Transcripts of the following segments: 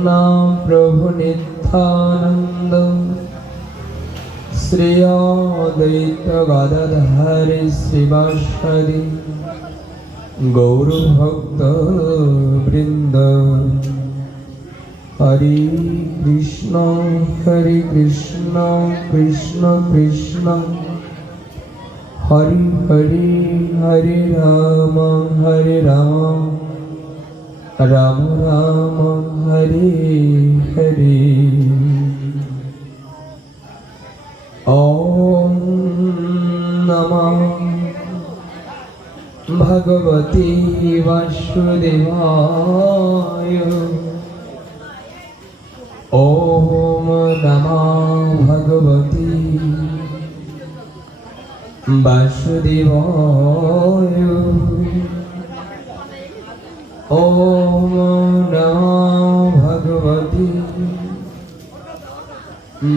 प्रभु नित्यानंद श्री अद्वैत गदाधर श्रीवासदि गौरभक्त वृंद। हरे कृष्ण कृष्ण कृष्ण हरे हरे, हरे राम राम राम हरे हरे। ओम नमः भगवते वासुदेवाय। ओम नमः भगवते वासुदेवाय। ओम नमः भगवते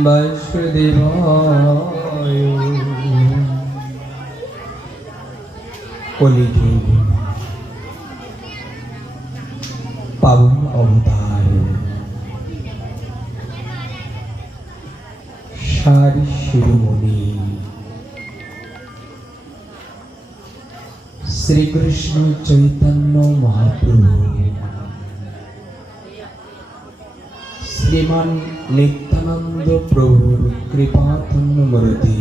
वासुदेवाय। कलियुग पावन अवतार सारी शिरोमणि श्री कृष्ण चैतन्य महाप्रभु श्रीमान नित्यानंद प्रभुर कृपाधन्य मूर्ति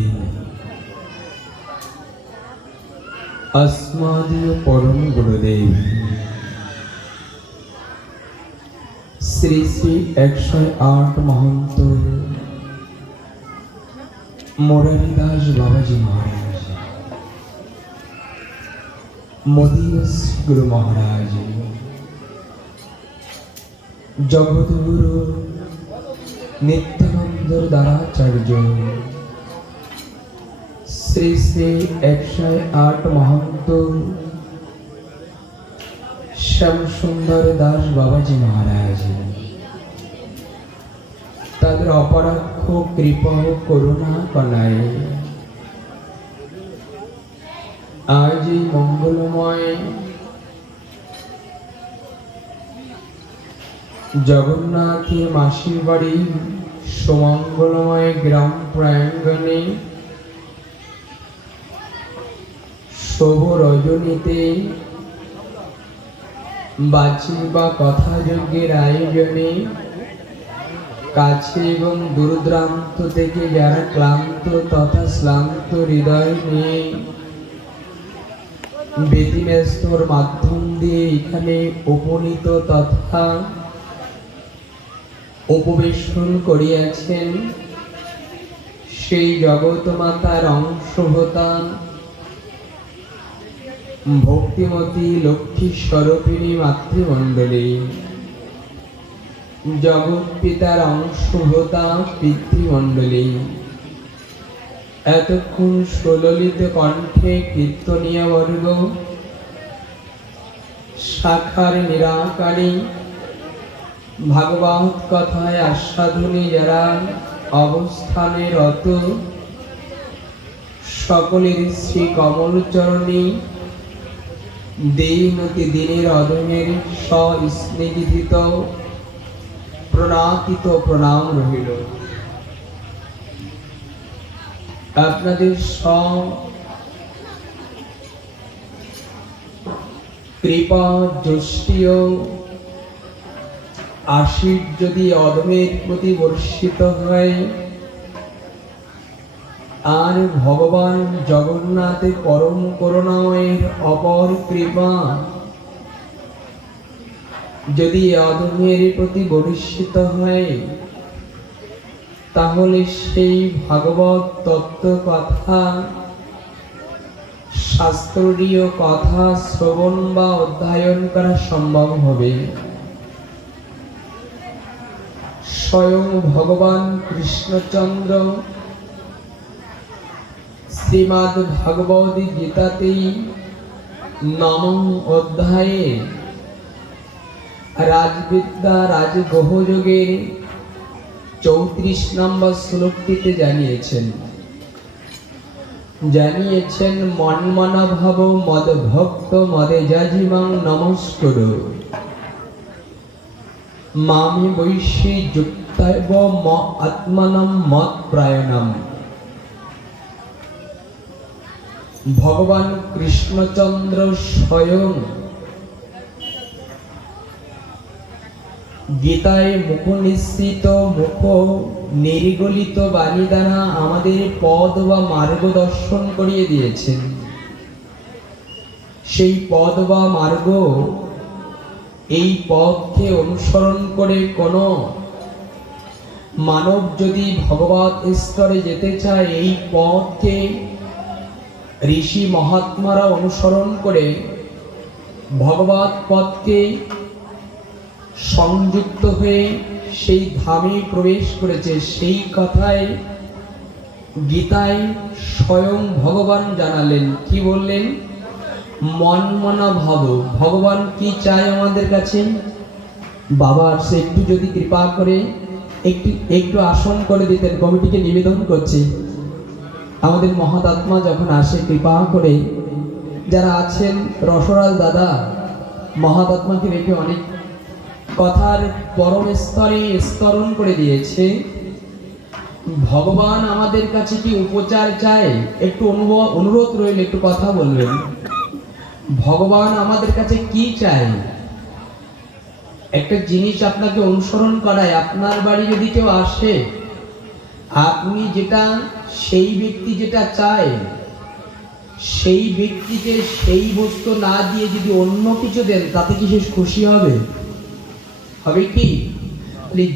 अस्मदीय परम गुरुदेव श्री श्री 108 महंत मुरारीदास बाबाजी महाराज, मोदीस गुरु महाराज, जगद्गुरु नित्यानंद दाराचार्य श्री श्री 108 महंत श्याम सुंदर दास बाबाजी महाराज ताদের অপরাক্ষ কৃপা ও করুণা কনায় আজ এই মঙ্গলময় জগন্নাথের মাসির বাড়ি সুমঙ্গলময় গ্রাম প্রাঙ্গণে শুভ রজনীতে বাচি বা কথা যজ্ঞের আয়োজনে কাছে এবং দূরদূরান্ত থেকে যারা ক্লান্ত তথা শ্রান্ত হৃদয় নিয়ে বেদিনেস্তর মাধ্যম দিয়ে এখানে উপনীত তথা উপবেশন করিয়াছেন সেই জগৎ মাতার অংশভূতা ভক্তিমতী লক্ষ্মী স্বরূপিণী মাতৃমণ্ডলী, জগৎ পিতার অংশভূতা পিতৃমণ্ডলী, এতক্ষণ সুললিত কণ্ঠে কীর্তনীয় বর্গ, শাখার নিরাকারী ভাগবত কথায় আস্বাদনে যারা অবস্থানে রত সকলের শ্রী কমল চরণী দিনতি দিনের অধমের স্নেহিত প্রণাতিত প্রণাম রহিল। আপনাদের কৃপা যষ্টীয় আশীর্বাদ যদি অধমের প্রতি বর্ষিত হয় আর ভগবান জগন্নাথের পরম করুণাময়ের অপর কৃপা যদি অধমের প্রতি বর্ষিত হয় তাহলে সেই ভাগবত তত্ত্ব কথা শাস্ত্রীয় কথা শ্রবণ বা অধ্যয়ন করা সম্ভব হবে। স্বয়ং ভগবান কৃষ্ণচন্দ্র শ্রীমদ্ ভাগবত গীতাতেই নবম অধ্যায়ে রাজবিদ্যা রাজগহযোগের 34 নম্বর শ্লোকটিতে জানিয়েছেন মন্মনা ভাব মদ ভক্ত মদে যাজিমাং নমস্কুরু। মামে বৈশ্যে যুক্তায়ব ম আত্মানম মত প্রায়ণম। ভগবান কৃষ্ণচন্দ্র স্বয়ং গীতায় মুখ নিঃসৃত মুখ নির্গলিত বাণী দ্বারা আমাদের পদ বা মার্গ দর্শন করিয়ে দিয়েছেন। সেই পদ বা মার্গ, এই পথকে অনুসরণ করে কোনো মানব যদি ভগবত স্তরে যেতে চায়, এই পথকে ঋষি মহাত্মারা অনুসরণ করে ভগবত পথকে সংযুক্ত হয়ে সেই ধামে প্রবেশ করেছে। সেই কথায় গীতায় স্বয়ং ভগবান জানালেন, কি বললেন? মনমনা ভাব। ভগবান কি চায় আমাদের কাছে? বাবা সে একটু যদি কৃপা করে একটু আসন করে দিতেন, কমিটিকে নিবেদন করছি। আমাদের মহাত্মা যখন আসে কৃপা করে, যারা আছেন রসরাজ দাদা মহাত্মাকে রেখে অনেক কথার পরম স্তরে স্তরণ করে দিয়েছে। ভগবান আমাদের কাছে কি উপচার চায়? একটু অনুরোধ রইল, একটু কথা বলবেন। ভগবান আমাদের কাছে কি চায়? একটা জিনিস আপনাকে অনুসরণ করায়। আপনার বাড়ি যদি কেউ আসে, আপনি যেটা, সেই ব্যক্তি যেটা চায়, সেই ব্যক্তিকে সেই বস্তু না দিয়ে যদি অন্য কিছু দেন, তাতে কি সে খুশি হবে? হবে কি?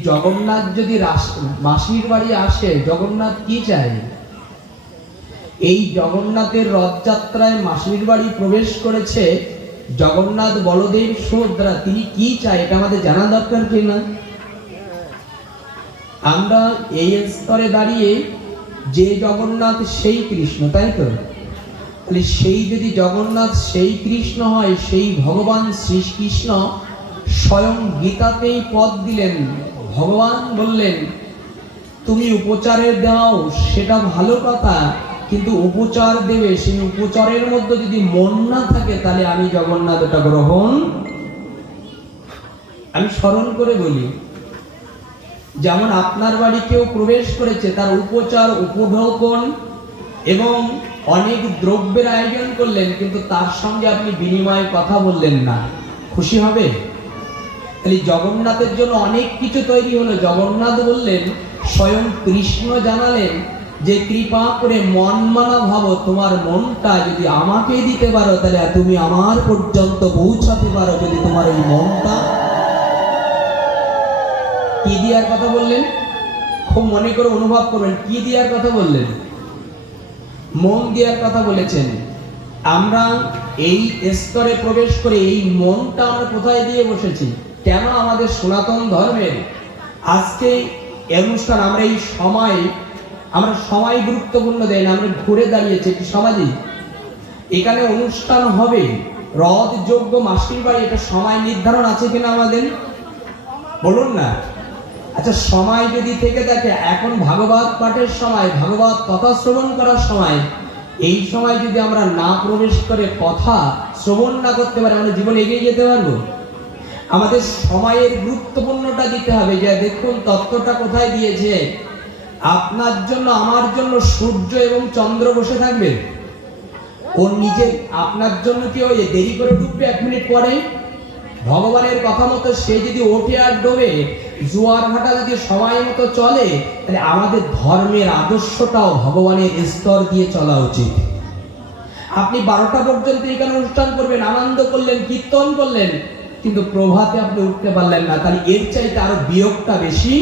জগন্নাথ যদি মাসির বাড়ি আসে, জগন্নাথ কি চায়? এই জগন্নাথের রথযাত্রায় মাসির বাড়ি প্রবেশ করেছে জগন্নাথ, বলদেব, সুভদ্রা, তিনি কি চায় এটা আমাদের জানা দরকার কিনা? আমরা এই স্তরে দাঁড়িয়ে যে জগন্নাথ সেই কৃষ্ণ, তাই তো? সেই যদি জগন্নাথ সেই কৃষ্ণ হয়, সেই ভগবান শ্রীকৃষ্ণ স্বয়ং গীতাতেই পদ দিলেন। ভগবান বললেন, তুমি উপচারের দাও সেটা ভালো কথা, কিন্তু উপচার দেবে, সেই উপচারের মধ্যে যদি মন না থাকে, তাহলে আমি জগন্নাথ ওটা গ্রহণ। আমি স্মরণ করে বলি, যেমন আপনার বাড়ি কেউ প্রবেশ করেছে, তার উপচার, উপঢৌকন এবং অনেক দ্রব্যের আয়োজন করলেন, কিন্তু তার সঙ্গে আপনি বিনিময়ে কথা বললেন না, খুশি হবে? তাহলে জগন্নাথের জন্য অনেক কিছু তৈরি হলো। জগন্নাথ বললেন, স্বয়ং কৃষ্ণ জানালেন যে কৃপা করে মন মানা ভাবো, তোমার মনটা যদি আমাকে দিতে পারো, তাহলে তুমি আমার পর্যন্ত পৌঁছাতে পারো। যদি তোমার এই মনটা, কি দেওয়ার কথা বললেন? খুব মনে করে অনুভব করবেন, কি দেওয়ার কথা বললেন? মন দেওয়ার কথা বলেছেন। আমরা এই স্তরে প্রবেশ করে এই মনটা আমরা কোথায় দিয়ে বসেছি? কেন আমাদের সনাতন ধর্মের আজকে অনুষ্ঠান, আমরা এই সময় গুরুত্বপূর্ণ দেয় না, আমরা ঘুরে দাঁড়িয়েছি একটি সমাজে। এখানে অনুষ্ঠান হবে, রথ যজ্ঞ, মাসির বাড়ি, এটা সময় নির্ধারণ আছে কিনা আমাদের? বলুন না। আচ্ছা, সময় যদি থেকে থাকে, এখন ভাগবত পাঠের সময়, ভাগবত কথা শ্রবণ করার সময়, এই সময় যদি আমরা না প্রবেশ করে কথা শ্রবণ না করতে পারি, আমরা জীবনে এগিয়ে যেতে পারবো? আমাদের সময়ের গুরুত্বপূর্ণটা দিতে হবে। যে দেখুন তত্ত্বটা কোথায় দিয়েছে, আপনার জন্য আমার জন্য সূর্য এবং চন্দ্র বসে থাকবে, ওর নিজে আপনার জন্য কি ওই দেরি করে ডুববে 1 মিনিট পরে? ভগবানের কথা মতো সে যদি ওঠে আর ডোবে, জোয়ার ভাটা যদি সময় মতো চলে, তাহলে আমাদের ধর্মের আদর্শটাও ভগবানের স্তর দিয়ে চলা উচিত। আপনি 12টা পর্যন্ত এখানে অনুষ্ঠান করবেন, আনন্দ করলেন, কীর্তন করলেন, কিন্তু প্রভাতে আপনি উঠতে পারলেন না, তাহলে এর চাইতে আরো বিয়োগটা বেশি।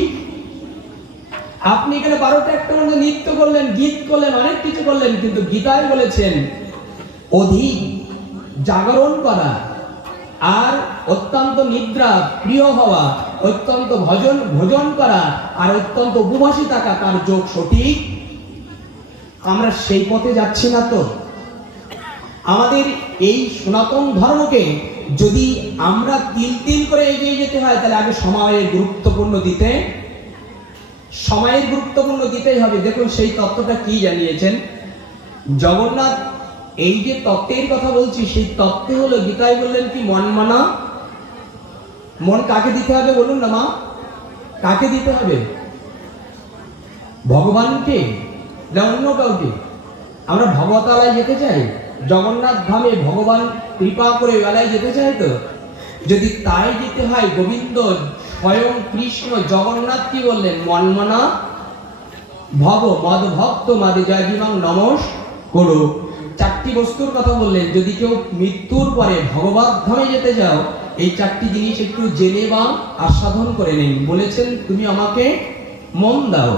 আপনি এখানে 12টা 1টা পর্যন্ত নৃত্য করলেন, গীত করলেন, অনেক কিছু করলেন, কিন্তু গীতায় বলেছেন অধিক জাগরণ করা আর অত্যন্ত নিদ্রা প্রিয় হওয়া, অত্যন্ত ভোজন করা আর অত্যন্ত উপবাসী থাকা, তার যোগ সঠিক। আমরা সেই পথে যাচ্ছি না তো? আমাদের এই সনাতন ধর্মকে যদি আমরা তিল করে এগিয়ে যেতে হয়, তাহলে আগে সময়ের গুরুত্বপূর্ণ দিতেই হবে। দেখুন সেই তত্ত্বটা কি জানিয়েছেন জগন্নাথ। এই যে তত্ত্বের কথা বলছি, সেই তত্ত্ব হলো গীতায় বললেন কি, মন মানা মন কাকে দিতে হবে বলুন না মা? কাকে দিতে হবে? ভগবানকে না অন্য কাউকে? আমরা ভগবতালয় যেতে চাই, জগন্নাথ ধামে ভগবান কৃপা করে বেলায় যেতে চাই। তো যদি তাই যেতে হয়, গোবিন্দ স্বয়ং কৃষ্ণ জগন্নাথ কি বললেন? মন্মনা ভব মদ ভক্ত মাদে জয় জীবং নমস করো। চারটি বস্তুর কথা বললেন। যদি কেউ মৃত্যুর পরে ভগবত ধামে যেতে চাও, এই চারটি জিনিস একটু জেনে বা আস্বাদন করে নিন। বলেছেন তুমি আমাকে মন দাও।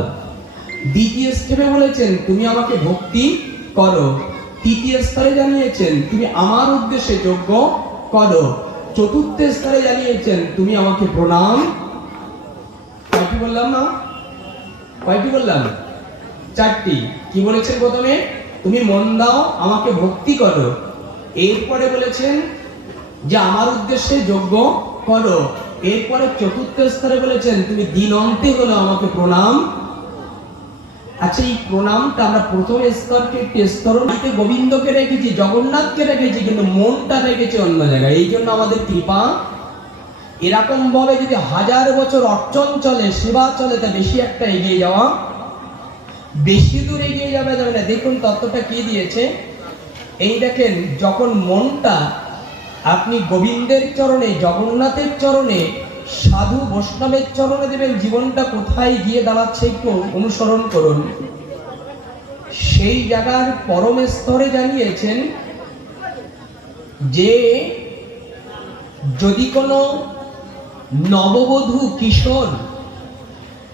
দ্বিতীয় স্টেপে বলেছেন তুমি আমাকে ভক্তি করো। তৃতীয় স্তরে জানিয়েছেন তুমি আমার উদ্দেশ্যে যজ্ঞ করো। চতুর্থ স্তরে জানিয়েছেন তুমি আমাকে প্রণাম। কয়টি বললাম না? কয়টি বললাম? চারটি। কি বলেছেন? প্রথমে তুমি মন দাও, আমাকে ভক্তি করো। এরপরে বলেছেন যে আমার উদ্দেশ্যে যজ্ঞ করো। এরপরে চতুর্থ স্তরে বলেছেন তুমি দিন অন্তে হলো আমাকে প্রণাম। আচ্ছা, এই প্রণামটা আমরা প্রথম স্তরকে স্তরণীতে গোবিন্দকে রেখেছি, জগন্নাথকে রেখেছি, কিন্তু মনটা রেখেছি অন্য জায়গায়। এই জন্য আমাদের কৃপা এরকম ভাবে যদি 1000 বছর অর্চন চলে, সেবা চলে, তা বেশি একটা এগিয়ে যাওয়া, বেশি দূর এগিয়ে যাবে যাবে না। দেখুন তত্ত্বটা কি দিয়েছে। এই দেখেন, যখন মনটা আপনি গোবিন্দের চরণে, জগন্নাথের চরণে, সাধু বৈষ্ণবের চরণে দেবেন, জীবনটা কোথায় গিয়ে দাঁড়াচ্ছে একটু অনুসরণ করুন। সেই জায়গার পরম স্তরে জানিয়েছেন যে যদি কোনো নববধূ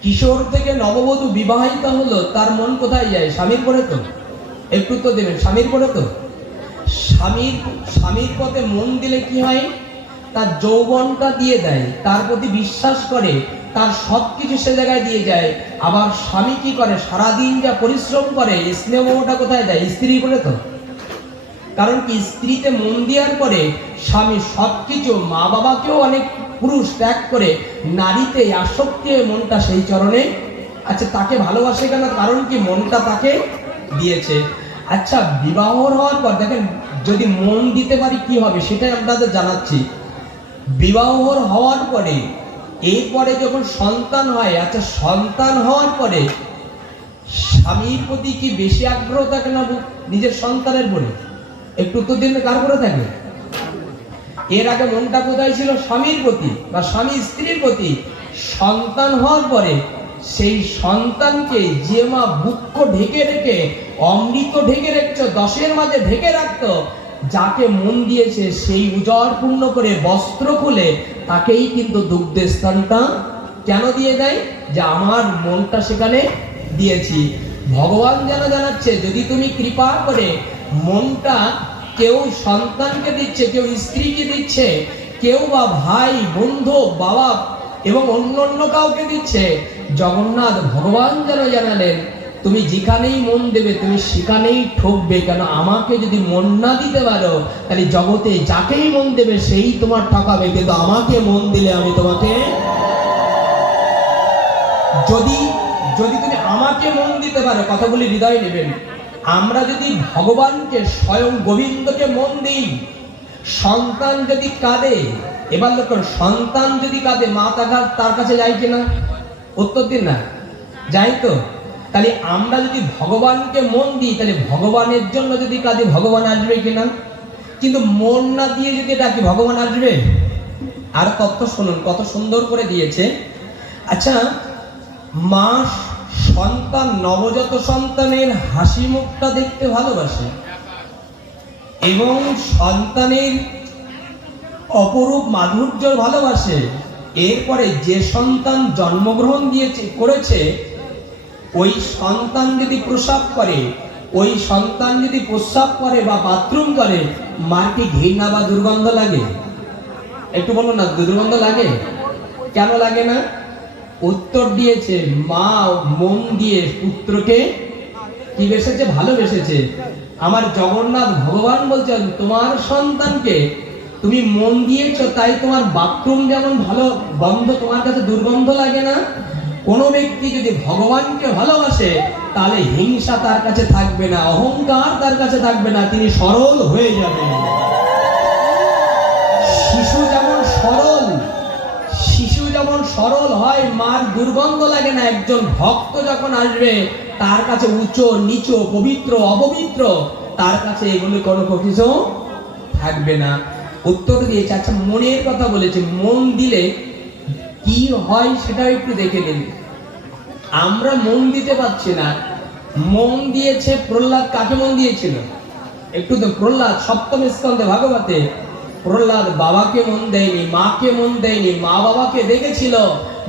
কিশোর থেকে নববধূ বিবাহিত হলো, তার মন কোথায় যায়? স্বামীর পরে তো। একটু তো দেবেন, স্বামীর পরে তো। স্বামীর পথে মন দিলে কি হয়? তার যৌবনটা দিয়ে দেয়, তার প্রতি বিশ্বাস করে, তার সবকিছু সে জায়গায় দিয়ে যায়। আবার স্বামী কি করে? সারাদিন যা পরিশ্রম করে, স্নেহটা কোথায় দেয়? স্ত্রী করে তো। কারণ কি? স্ত্রীতে মন দেওয়ার পরে স্বামী সবকিছু, মা বাবাকেও অনেক পুরুষ ত্যাগ করে নারীতে আসক্তি হয়ে মনটা সেই চরণে। আচ্ছা, তাকে ভালোবাসে কেন? কারণ কি? মনটা তাকে দিয়েছে। আচ্ছা, বিবাহ হওয়ার পর দেখেন, যদি মন দিতে পারি কি হবে সেটাই আপনাদের জানাচ্ছি। বিবাহ হওয়ার পরে, এরপরে যখন সন্তান হয়, আচ্ছা সন্তান হওয়ার পরে স্বামীর প্রতি কি বেশি আগ্রহ থাকে না নিজের সন্তানের পরে? একটু উত্তর দিন, কার করে থাকে? এর আগে মনটা কোথায় ছিল? স্বামীর প্রতি বা স্বামী স্ত্রীর প্রতি। সন্তান হওয়ার পরে সেই সন্তানকে যে মা বুক্ষ ঢেকে রেখে, অমৃত ঢেকে রেখেছ, 10-এর মাঝে ঢেকে রাখতো, যাকে মন দিয়েছে সেই উজাড় পূর্ণ করে বস্ত্র খুলে তাকেই কিন্তু দুগ্ধের স্থানটা কেন দিয়ে দেয়? যে আমার মনটা সেখানে দিয়েছি। ভগবান যেন জানাচ্ছে, যদি তুমি কৃপা করে মনটা, কেউ সন্তানকে দিচ্ছে, কেউ স্ত্রীকে দিচ্ছে, কেউ বা ভাই বন্ধু বাবা এবং অন্য কাউকে দিচ্ছে, জগন্নাথ ভগবান যেন জানালেন তুমি যেখানেই মন দেবে তুমি সেখানেই ঠকবে। কেন? আমাকে যদি মন না দিতে পারো, তাহলে জগতে যাকেই মন দেবে সেই তোমার ঠকাবে, কিন্তু আমাকে মন দিলে আমি তোমাকে, যদি তুমি আমাকে মন দিতে পারো, কথাগুলি হৃদয় নেবেন। আমরা যদি ভগবানকে, স্বয়ং গোবিন্দকে মন দিই, সন্তান যদি কাঁদে, এবার লক্ষ্য, সন্তান যদি কাঁদে, মা তার কাছে যায় কিনা? উত্তর দিন না, যাই তো। তাহলে আমরা যদি ভগবানকে মন দিই, তাহলে ভগবানের জন্য যদি কাঁদি, ভগবান আসবে কিনা? কিন্তু মন না দিয়ে যদি ডাকি, ভগবান আসবে? আর তত্ত্ব শুনুন, কত সুন্দর করে দিয়েছে। আচ্ছা, মা সন্তান, নবজাত সন্তানের হাসি মুখটা দেখতে ভালোবাসে এবং সন্তানের অপরূপ মাধুর্য ভালোবাসে। এরপরে যে সন্তান জন্মগ্রহণ করেছে, ওই সন্তান যদি প্রস্রাব করে, ওই সন্তান যদি প্রস্রাব করে বা বাথরুম করে, মার কি ঘৃণা বা দুর্গন্ধ লাগে? একটু বলুন না, দুর্গন্ধ লাগে? কেন লাগে না? উত্তর দিয়েছে, মা মন দিয়ে পুত্রকে কি বেসেছে? ভালোবেসেছে। আমার জগন্নাথ ভগবান বলছেন তোমার সন্তানকে তুমি মন দিয়েছো, তাই তোমার বাথরুম যেমন ভালো গন্ধ, তোমার কাছে দুর্গন্ধ লাগে না। কোনো ব্যক্তি যদি ভগবানকে ভালোবাসে, তাহলে হিংসা তার কাছে থাকবে না, অহংকার তার কাছে থাকবে না, তিনি সরল হয়ে যাবেন। শিশু যেমন সরল, হয় মার দুর্গন্ধ লাগে না। একজন ভক্ত যখন আসবে তার কাছে উঁচু নিচু পবিত্র অপবিত্র তার কাছে এগুলো কোনো কিছু থাকবে না। উত্তর দিয়েছে। আচ্ছা, মনের কথা বলেছে, মন দিলে কি হয় সেটাও একটু দেখে নিন। আমরা মন দিতে পারছি না। মন দিয়েছে প্রহ্লাদ। কাকে মন দিয়েছিল একটু তো? প্রহ্লাদ সপ্তম স্কন্ধে ভাগবতে প্রহ্লাদ বাবাকে মন দেয়নি, মাকে মন দেয়নি, মা বাবাকে দেখেছিল,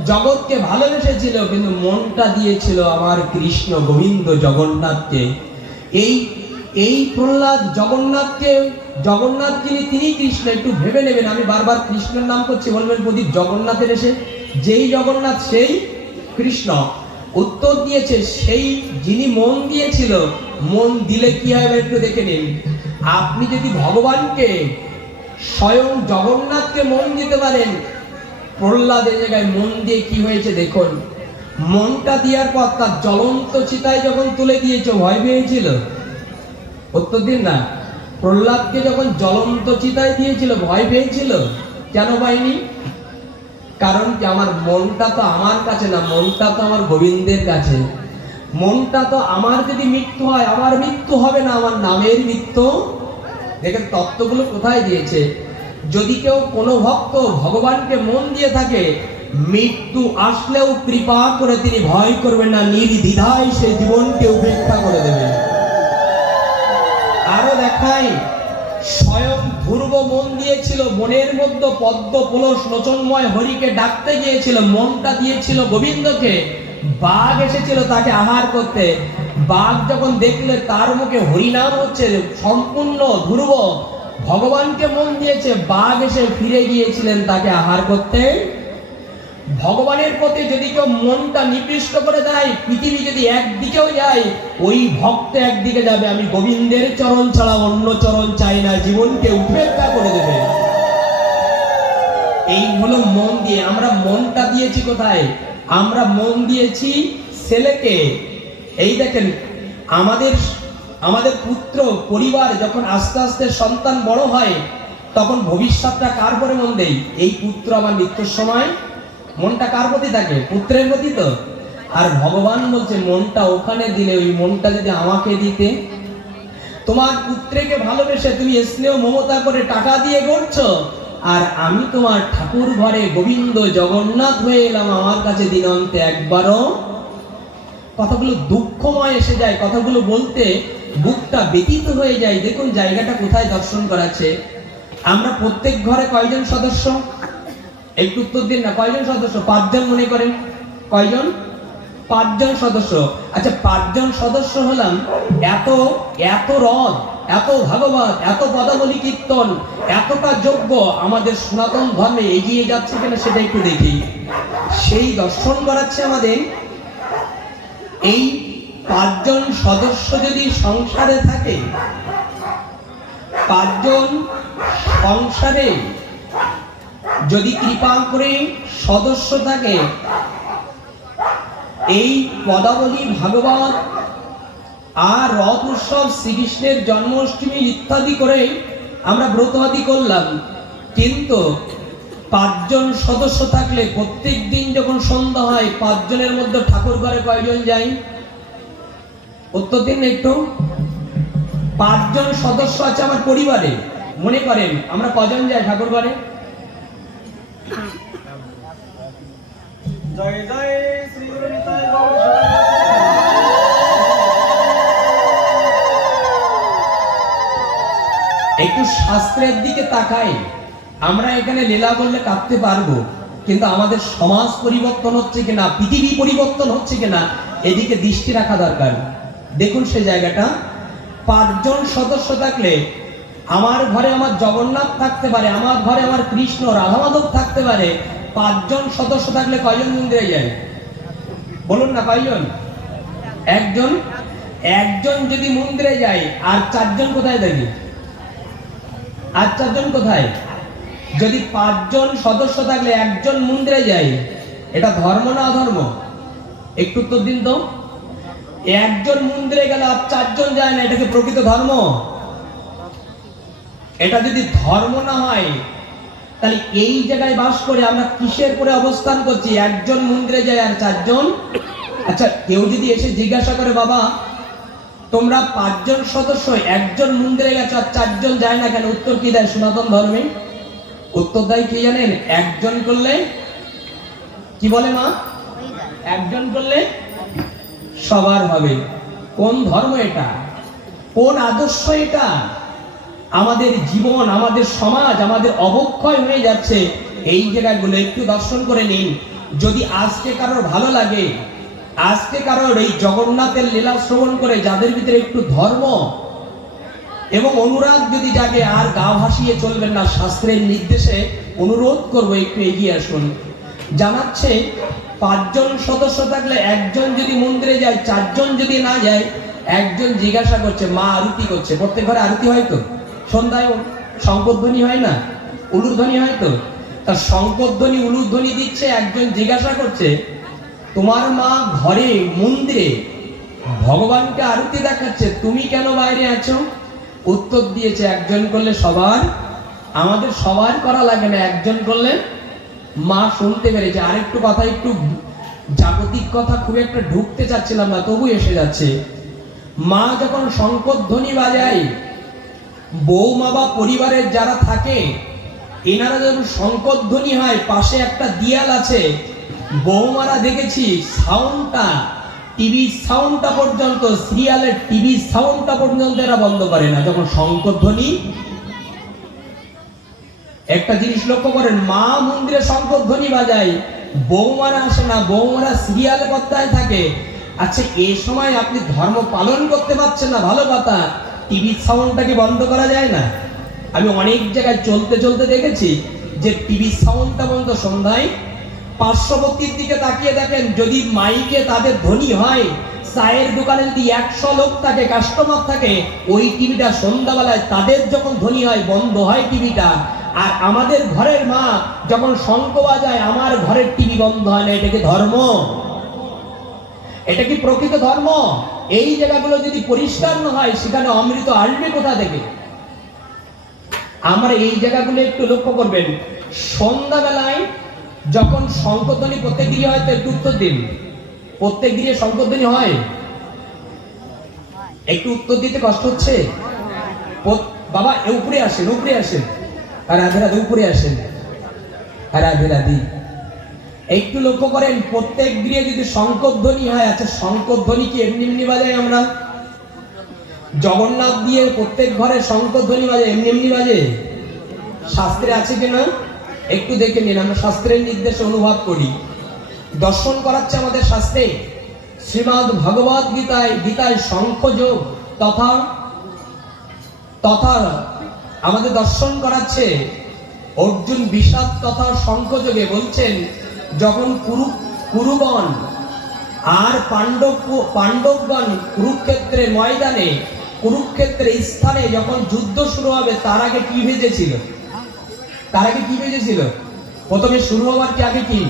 জগৎকে ভালোবেসেছিল, কিন্তু মনটা দিয়েছিল আমার কৃষ্ণ গোবিন্দ জগন্নাথকে। এই প্রহ্লাদ জগন্নাথকে, জগন্নাথ যিনি তিনি কৃষ্ণ। একটু ভেবে নেবেন, আমি বারবার কৃষ্ণের নাম করছি, বলবেন প্রদীপ জগন্নাথের এসে যেই জগন্নাথ সেই কৃষ্ণ। উত্তর দিয়েছে সেই যিনি মন দিয়েছিল। মন দিলে কি হয় একটু দেখে নিন। আপনি যদি ভগবানকে স্বয়ং জগন্নাথকে মন দিতে পারেন, প্রহ্লাদের জায়গায় মন দিয়ে কি হয়েছে দেখুন। মনটা দেওয়ার পর তার জ্বলন্ত চিতায় যখন তুলে দিয়েছে ভয় পেয়েছিল? উত্তর দিন না। প্রহ্লাদকে যখন জ্বলন্ত চিতায় দিয়েছিল ভয় পেয়েছিল? কেন পাইনি? কারণ কি আমার মনটা তো আমার কাছে না, মনটা তো আমার গোবিন্দের কাছে। মনটা তো আমার যদি মৃত্যু হয় আমার মৃত্যু হবে না, আমার নামের মৃত্যু। দেখেন তত্ত্বগুলো কোথায় দিয়েছে। যদি কেউ কোনো ভক্ত ভগবানকে মন দিয়ে থাকে, মৃত্যু আসলেও কৃপা করে তিনি ভয় করবেন না, নির্দ্বিধায় সে জীবনকে উপেক্ষা করে দেবেন। আরো দেখাই, স্বয়ং ধ্রুব মন দিয়েছিল, মনের মধ্যে পদ্ম পুলস লোচনময় হরিকে ডাকতে গিয়েছিল, মনটা দিয়েছিল গোবিন্দকে। বাঘ এসেছিল তাকে আহার করতে। বাঘ যখন দেখলে তার মুখে হরিনাম হচ্ছে, সম্পূর্ণ ধ্রুব ভগবানকে মন দিয়েছে, বাঘ এসে ফিরে গিয়েছিলেন তাকে আহার করতে। ভগবানের প্রতি যদি কেউ মনটা নিবিষ্ট করে দেয়, পৃথিবী যদি একদিকেও যায়, ওই ভক্ত একদিকে যাবে, আমি গোবিন্দের চরণ ছাড়া অন্য চরণ চাই না, জীবনকে উপেক্ষা করে দেবে। এই হলো মন দিয়ে। আমরা মনটা দিয়েছি কোথায়? আমরা মন দিয়েছি ছেলেকে। এই দেখেন, আমাদের পুত্র পরিবার যখন আস্তে আস্তে সন্তান বড় হয়, তখন ভবিষ্যৎটা কার পরে মন দেই? এই পুত্র আমার মৃত্যুর সময় মনটা কার প্রতি থাকে? পুত্রের প্রতি তো। আর ভগবান বলছে মনটা ওখানে দিলে, ওই মনটা যদি আমাকে দিতে। তোমার পুত্রকে ভালোবেসে তুমি স্নেহ মমতা করে টাকা দিয়ে করছো, আর আমি তোমার ঠাকুর ঘরে গোবিন্দ জগন্নাথ হয়ে এলাম, আমার কাছে দিনান্তে একবারও। কথাগুলো দুঃখময় এসে যায়, কথাগুলো বলতে বুকটা ব্যথিত হয়ে যায়। দেখুন জায়গাটা কোথায় দর্শন করাচ্ছে। আমরা প্রত্যেক ঘরে কয়জন সদস্য? একটু উত্তর দিন না। কয়জন সদস্য? 5 জন মনে করেন। কয়জন? 5 জন সদস্য। আচ্ছা, 5 জন সদস্য হলাম, এত রথ, এত ভাগবত, এত পদাবলী কীর্তন, এতটা যজ্ঞ আমাদের সনাতন ধর্মে এগিয়ে যাচ্ছে কিনা সেটা একটু দেখি। সেই দর্শন করাচ্ছে আমাদের। এই 5 জন সদস্য যদি সংসারে থাকে, 5 জন সংসারে যদি কৃপা করে সদস্য থাকে, এই পদাবলী ভাগবত আর রথ উৎসব, শ্রীকৃষ্ণের জন্মাষ্টমী ইত্যাদি করে আমরা ব্রতবাদী করলাম। কিন্তু 5 জন সদস্য থাকলে প্রত্যেক দিন যখন সন্ধ্যা হয়, 5 জনের মধ্যে ঠাকুর ঘরে কয়জন যাই? উত্তর দিন একটু। 5 জন সদস্য আছে আমার পরিবারে, মনে করেন আমরা কজন যাই ঠাকুর ঘরে? জয় জয় শ্রী গুরু নিতাই গৌর। একটু শাস্ত্রের দিকে তাকাই। আমরা এখানে লীলা বললে কাঁদতে পারবো, কিন্তু আমাদের সমাজ পরিবর্তন হচ্ছে কিনা, পৃথিবী পরিবর্তন হচ্ছে কিনা, এদিকে দৃষ্টি রাখা দরকার। দেখুন সে জায়গাটা। 5 জন সদস্য থাকলে আমার ঘরে আমার জগন্নাথ থাকতে পারে, আমার ঘরে আমার কৃষ্ণ রাধা মাধব থাকতে পারে। 5 জন সদস্য থাকলে কয়জন মন্দিরে যায়? বলুন না, কয়জন? একজন যদি মন্দিরে যায়, আর 4 জন কোথায় থাকি? আর 4 জন কোথায়? যদি 5 জন সদস্য থাকলে একজন মন্দিরে যায়, এটা ধর্ম না অধর্ম? একটু উত্তর দিন তো। একজন মন্দিরে গেল আর 4 জন যায় না, এটা কি প্রকৃত ধর্ম? এটা যদি ধর্ম না হয়, তাহলে এই জায়গায় বাস করে আমরা কিসের করে অবস্থান করছি? একজন মন্দিরে যায় আর চারজন। আচ্ছা, কেউ যদি এসে জিজ্ঞাসা করে, বাবা তোমরা 5 জন সদস্য একজন মন্দিরে গেছো আর 4 জন যায় না কেন? উত্তর কি দেয় সনাতন ধর্মে? উত্তর দেয় কি জানেন? একজন করলে কি বলে মা? একজন করলে সবার হবে। কোন ধর্ম এটা? কোন আদর্শ এটা? আমাদের জীবন, আমাদের সমাজ, আমাদের অবক্ষয় হয়ে যাচ্ছে। এই জায়গাগুলো একটু দর্শন করে নিন। যদি আজকে কারোর ভালো লাগে, আজকে কারোর এই জগন্নাথের লীলা শ্রবণ করে যাদের ভিতরে একটু ধর্ম এবং অনুরাগ যদি জাগে, আর গা ভাসিয়ে চলবেন না। শাস্ত্রের নির্দেশে অনুরোধ করব একটু এগিয়ে আসুন। জানাচ্ছে 5 জন সদস্য থাকলে একজন যদি মন্দিরে যায়, 4 জন যদি না যায়, একজন জিজ্ঞাসা করছে, মা আরতি করছে। প্রত্যেক ঘরে আরতি হয় তো? সন্ধ্যায় শঙ্করধ্বনি হয় না? উলুধ্বনি হয় তো? তা শঙ্করধ্বনি উলুধ্বনি দিচ্ছে, একজন জিজ্ঞাসা করছে, তোমার মা ঘরে মন্দিরে ভগবানকে আরতি দেখাচ্ছে, তুমি কেন বাইরে আছো? উত্তর দিয়েছে, একজন করলে সবার, আমাদের সবার করা লাগে না, একজন করলে। মা শুনতে পেরেছে। আরেকটু কথা, একটু জাগতিক কথা খুব একটা ঢুকতে চাচ্ছিলাম না, তবু এসে যাচ্ছে। মা যখন শঙ্করধ্বনি বাজায়, বৌমা বা পরিবারের যারা থাকে এনারা যখন শঙ্করধ্বনি হয়, পাশে একটা দিয়াল আছে, বৌমারা দেখেছি সাউন্ডটা, টিভি সাউন্ডটা পর্যন্ত, সিরিয়ালের টিভি সাউন্ডটা পর্যন্ত এরা বন্ধ করে না যখন শঙ্করধ্বনি। একটা জিনিস লক্ষ্য করেন, মা মন্দিরে শঙ্করধ্বনি বাজায়, বৌমারা আসে না, বৌমারা সিরিয়াল পর্দায় থাকে। আচ্ছা, এই সময় আপনি ধর্ম পালন করতে পারছেন না, ভালো কথা, টিভি সাউন্ডটাকে বন্ধ করা যায় না? আমি অনেক জায়গায় চলতে চলতে দেখেছি যে টিভি সাউন্ডটা বন্ধ। সন্ধ্যায় পার্শ্ববর্তীর দিকে তাকিয়ে দেখেন, যদি মাইকে তাদের ধ্বনি হয়, চায়ের দোকানে যদি 100 লোক থাকে, কাস্টমার থাকে, ওই টিভিটা সন্ধ্যাবেলায় তাদের যখন ধ্বনি হয় বন্ধ হয় টিভিটা। আর আমাদের ঘরের মা যখন শঙ্খ বাজায়, আমার ঘরের টিভি বন্ধ হয় না। এটা কি ধর্ম? এটা কি প্রকৃত ধর্ম? এই জায়গাগুলো যদি পরিষ্কার না হয়, সেখানে অমৃত আসবে কোথা থেকে? আমরা এই জায়গাগুলো একটু লক্ষ্য করবেন। সন্ধ্যাবেলায় যখন শঙ্করধ্বনি প্রত্যেক গৃহে হয়, তো একটু উত্তর দিন। প্রত্যেক গৃহে শঙ্করধ্বনি হয়? একটু উত্তর দিতে কষ্ট হচ্ছে? বাবা উপরে আসেন, উপরে আসেন, আর রাধে রাধে, উপরে আসেন, আর রাধে রাধে। একটু লক্ষ্য করেন, প্রত্যেক গৃহে যদি শঙ্করধ্বনি হয়, আচ্ছা শঙ্করধ্বনি কি এমনি এমনি বাজায়? আমরা জগন্নাথ দিয়ে প্রত্যেক ঘরে শঙ্করধ্বনি বাজে, এমনি এমনি বাজে? শাস্ত্রে আছে কিনা একটু দেখে নিন। আমরা শাস্ত্রের নির্দেশে অনুভব করি, দর্শন করাচ্ছে আমাদের শাস্ত্রে। শ্রীমদ্ ভগবদ গীতায় শঙ্খযোগ তথা তথা আমাদের দর্শন করাচ্ছে। অর্জুন বিষাদ তথা শঙ্খযোগে বলছেন, যখন কুরুগণ আর পাণ্ডবগণ কুরুক্ষেত্রের ময়দানে, কুরুক্ষেত্রের স্থানে যখন যুদ্ধ শুরু হবে, তার আগে কি ভেজেছিল? তার আগে কি ভেজেছিল? প্রথমে শুরু হওয়ার কি আগে কি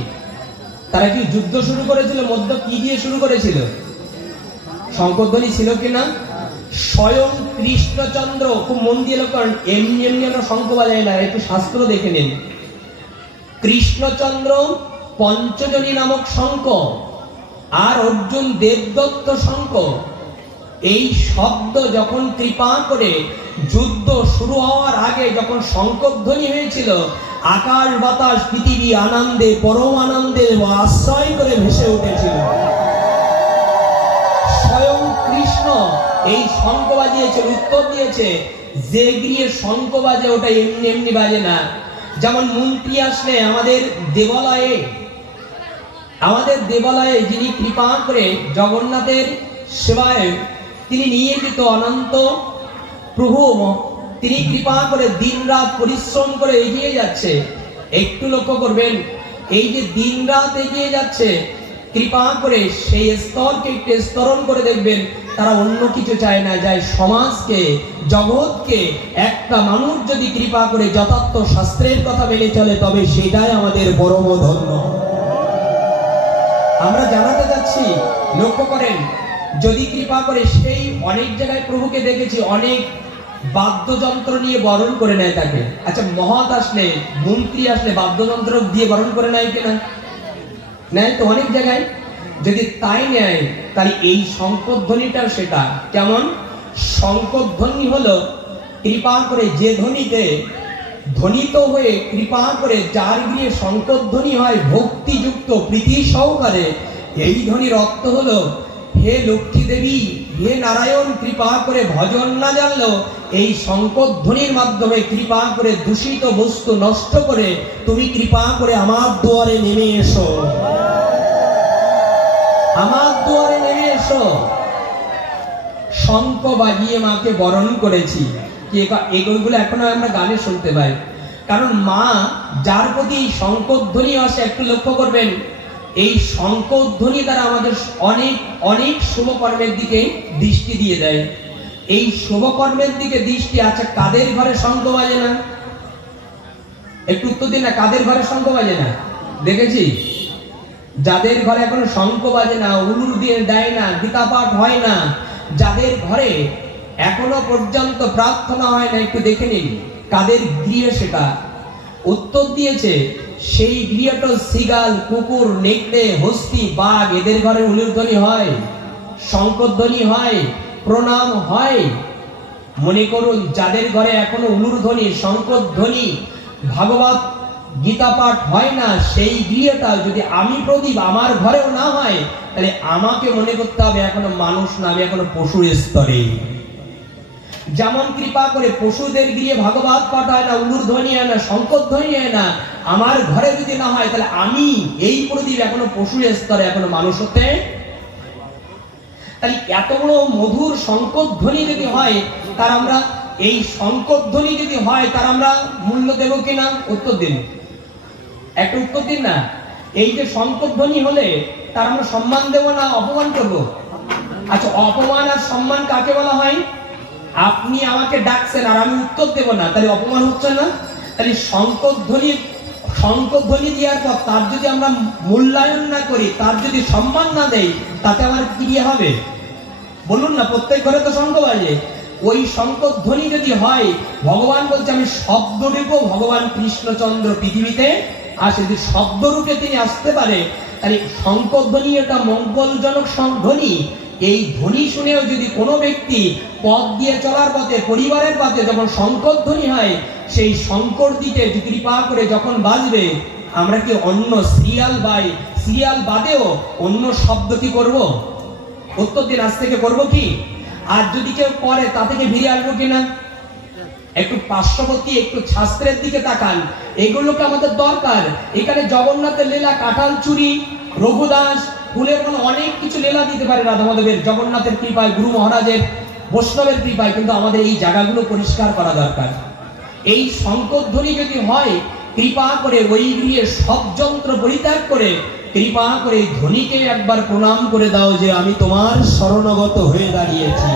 তারা কি যুদ্ধ শুরু করেছিল? মধ্য কি দিয়ে শুরু করেছিল? শঙ্করধ্বনি ছিল কিনা? স্বয়ং কৃষ্ণচন্দ্র, খুব মন দিয়ে লক্ষ্য করেন, এমনি এমনি আমরা শঙ্খ বাজাই না, একটু শাস্ত্র দেখে নিন। কৃষ্ণচন্দ্র পঞ্চজনী নামক শঙ্খ, আর অর্জুন দেবদত্ত শঙ্খ। এই শব্দ যখন কৃপা করে যুদ্ধ শুরু হওয়ার আগে যখন শঙ্করধ্বনি হয়েছিল, আকাশ বাতাস পৃথিবী আনন্দে, পরম আনন্দে আশ্রয় করে ভেসে উঠেছিল। স্বয়ং কৃষ্ণ এই শঙ্খ বাজিয়েছে। উত্তর দিয়েছে, যে গৃহে শঙ্খ বাজে ওটা এমনি এমনি বাজে না। যেমন মন্ত্রী আসলে আমাদের দেবালয়ে যিনি কৃপা করে জগন্নাথের সেবায় তিনি নিয়োজিত অনন্ত প্রভু, তিনি কৃপা করে দিনরাত পরিশ্রম করে এগিয়ে যাচ্ছে। একটু লক্ষ্য করবেন, এই যে দিনরাত এগিয়ে যাচ্ছে, কৃপা করে সেই স্তরকে একটু স্তরণ করে দেখবেন, তারা অন্য কিছু চায় না, যায় সমাজকে, জগৎকে। একটা মানুষ যদি কৃপা করে যথার্থ শাস্ত্রের কথা মেনে চলে, তবে সেটাই আমাদের পরম ধন্য। আমরা জানাতে যাচ্ছি, লক্ষ্য করেন, যদি কৃপা করে সেই অনেক জায়গায় প্রভুকে দেখেছি, অনেক বাদ্যযন্ত্র নিয়ে বরণ করে নেয় তাকে। আচ্ছা, মহৎ আসলে, মন্ত্রী আসলে বাদ্যযন্ত্র দিয়ে বরণ করে নেয় কিনা? নেয় তো অনেক জায়গায়। যদি তাই নেয় তাহলে এই শঙ্করধ্বনিটাও সেটা কেমন? শঙ্করধ্বনি হলো কৃপা করে যে ধ্বনিতে ধ্বনিত হয়ে কৃপা করে যার গৃহে শঙ্করধ্বনি হয় ভক্তিযুক্ত প্রীতি সহকারে, এই ধ্বনির অর্থ হলো, হে লক্ষ্মী দেবী, হে নারায়ণ, কৃপা করে ভজন না জানলেও এই শঙ্করধ্বনির মাধ্যমে কৃপা করে দূষিত বস্তু নষ্ট করে তুমি কৃপা করে আমার দুয়ারে নেমে এসো, আমার দুয়ারে নেমে এসো। শঙ্খ বাজিয়ে মাকে বরণ করেছি। এগুলো এখনো আমরা গানে শুনতে পাই। কারণ মা যার প্রতি শঙ্করধ্বনি আসে, একটু লক্ষ্য করবেন, এই শঙ্করধ্বনি দ্বারা আমাদের অনেক অনেক শুভকর্মের দিকে দৃষ্টি দিয়ে দেয়। এই শুভকর্মের দিকে দৃষ্টি। আচ্ছা, কাদের ঘরে শঙ্খ বাজে না? একটু উত্তর দিন না, কাদের ঘরে শঙ্খ বাজে না? দেখেছি যাদের ঘরে এখনো শঙ্খ বাজে না, উলুর দিয়ে দেয় না, গীতা পাঠ হয় না, যাদের ঘরে এখনো পর্যন্ত প্রার্থনা হয় না, একটু দেখে নিন কাদের গৃহে সেটা। উত্তর দিয়েছে সেই গৃহটা সিগাল, কুকুর, নেকড়ে, হস্তি, বাঘ, এদের ঘরে উলুর ধ্বনি হয়, শঙ্করধ্বনি হয়, প্রণাম হয়। মনে করুন যাদের ঘরে এখনো উলুর ধ্বনি, শঙ্করধ্বনি, ভাগবত গীতা পাঠ হয় না, সেই গৃহটা যদি আমি প্রদীপ আমার ঘরেও না হয়, তাহলে আমাকে মনে করতে হবে এখনো মানুষ না, আমি এখনো পশুর স্তরে। যেমন কৃপা করে পশুদের গৃহে ভাগবত পাঠ হয় না, উলুর ধ্বনি হয় না, শঙ্করধ্বনি হয় না, আমার ঘরে যদি না হয়, তাহলে আমি এই প্রদীপ এখনো পশুর স্তরে, এখনো মানুষ হতে। তাহলে এত বড় মধুর শঙ্করধ্বনি যদি হয়, তার আমরা এই শঙ্করধ্বনি যদি হয় তার আমরা মূল্য দেব কিনা? উত্তর দিন, একটা উত্তর দিন না। এই যে শঙ্করধ্বনি হলে তার আমরা সম্মান দেব না অপমান করব? আচ্ছা, অপমান আর সম্মান কাকে বলা হয়? আপনি আমাকে ডাকছেন আর আমি উত্তর দেব না, তাহলে অপমান হচ্ছে না? তাহলে শঙ্করধ্বনি দেওয়ার পর তার যদি আমরা মূল্যায়ন না করি, তার যদি সম্মান না দেই, তাতে আমার কি হবে? বলুন না, প্রত্যেক ঘরে তো শঙ্খ বাজে। ওই শঙ্করধ্বনি যদি হয়, ভগবান বলছে আমি শব্দরূপে ভগবান কৃষ্ণচন্দ্র পৃথিবীতে আসে। যদি শব্দরূপে তিনি আসতে পারে, তাহলে শঙ্করধ্বনি এটা মঙ্গলজনক ধ্বনি। এই ধ্বনি শুনেও যদি কোনো ব্যক্তি পথ দিয়ে চলার পথে, পরিবারের পথে যখন শঙ্করধ্বনি হয়, সেই শঙ্কর দিকে কৃপা করে যখন বাজবে, আমরা কি অন্য সিরিয়াল বাদেও অন্য শব্দ কি করব? উত্তর দিন, আজ থেকে করবো কি? আর যদি কেউ করে তা থেকে ফিরে আসবো কিনা? একটু পার্শ্ববর্তী, একটু শাস্ত্রের দিকে তাকান, এগুলোকে আমাদের দরকার। এখানে জগন্নাথের লীলা, কাঁঠাল চুরি, রঘুদাস, ফুলের কোনো অনেক কিছু লীলা দিতে পারে রাধা মাধবের, জগন্নাথের কৃপায়, গুরু মহারাজের, বৈষ্ণবের কৃপায়, কিন্তু আমাদের এই জায়গাগুলো পরিষ্কার করা দরকার। এই শঙ্করধ্বনি যদি হয়, কৃপা করে ওই গৃহে সব যন্ত্র পরিত্যাগ করে কৃপা করে ধ্বনিকে একবার প্রণাম করে দাও যে আমি তোমার শরণাগত হয়ে দাঁড়িয়েছি।